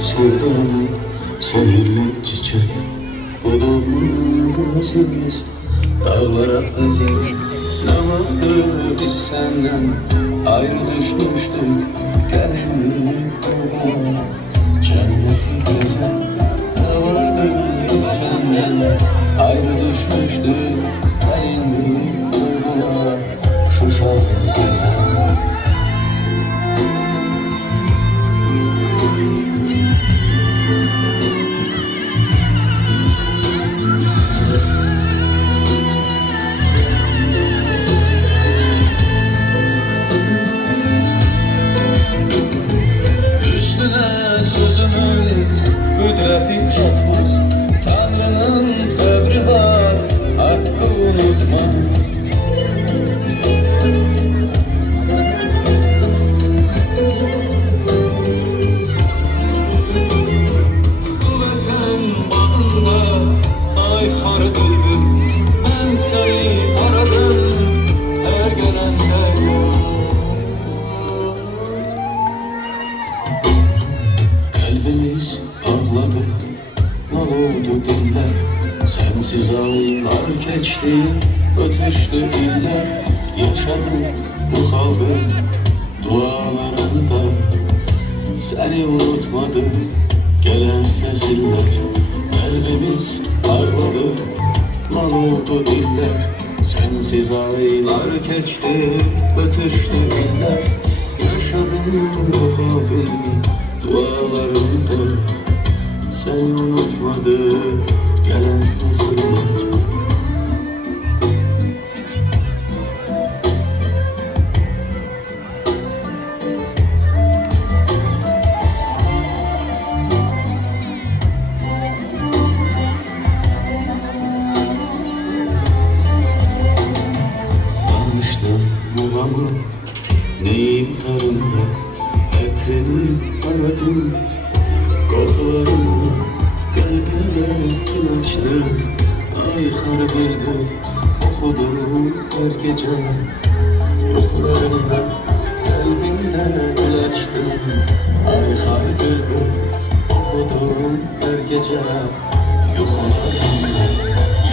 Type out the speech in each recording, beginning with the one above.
Sevdalı sehirli çiçek bulunmaz biz dağlara kızık. Ne vakti biz senden ayrı düşmüştük, gelindik baba cenneti gezen. Ne vakti biz senden ayrı düşmüştük, gelindik baba şu şarkı gezen. Sözünün kudreti çatmaz, Tanrı'nın sabrı var, hakkı unutmaz. Bu vatan bağında aykar bülbül, ben seni aradım her gelende yol. Kalbimiz ağladı, mal oldu diller. Sensiz aylar geçti, ötüştü iller. Yaşadım, bu kaldım dualarında. Seni unutmadı gelen nesiller. Kalbimiz ağladı, mal oldu diller. Sensiz aylar geçti, ötüştü iller. Yaşadım, bu kaldım dualarımda. Seni unutmadı gelen nesiller. Danıştım bulamı neyim tarımda, etrini aradım kokularını, kalbimde ilaçlı aykar bülbül okudum her gece. Kokularında kalbimde ilaçlı aykar bülbül okudum her gece. Yukarılarında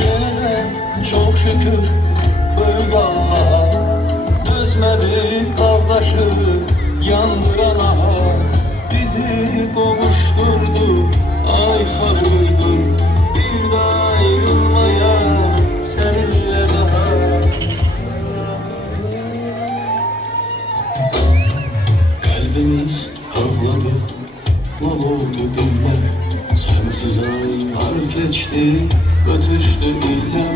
yine çok şükür büyük Allah'a, düzmedi kardeşi yandırana. Bizi kavuşturdu aykar bülbül, bir daha ayrılmaya seninle daha. Kalbimiz ağladı, mal oldu diller. Sensiz aylar geçti, ötüştü iller.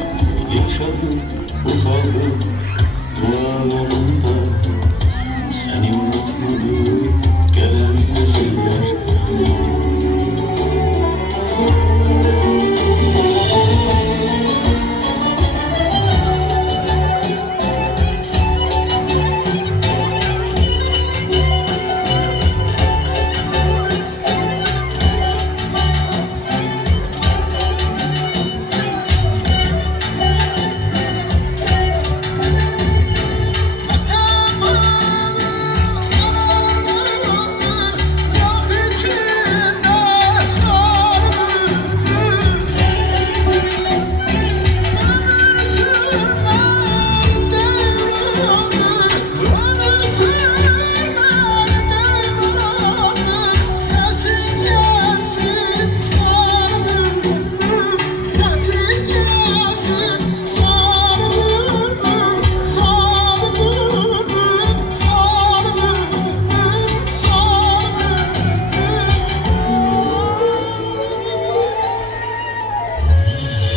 Yaşadım, ufadım dualarımda. Seni unutmadı gelen nesiller.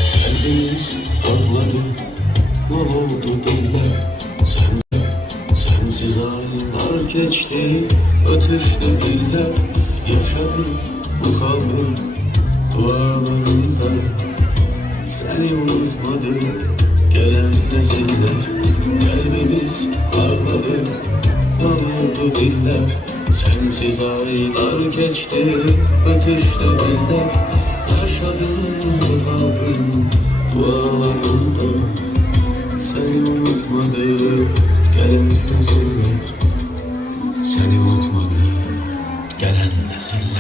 Kalbimiz ağladı, mal oldu diller. Sensiz aylar geçti, ötüştü iller. Yaşadım, bu kalbim dualarında. Seni unutmadı gelen nesiller. Kalbimiz ağladı, mal oldu diller. Sensiz aylar geçti, ötüştü iller. Yaşadım, bu kalbim dualarında. Seni unutmadı gelen nesiller. Seni unutmadı gelen nesiller.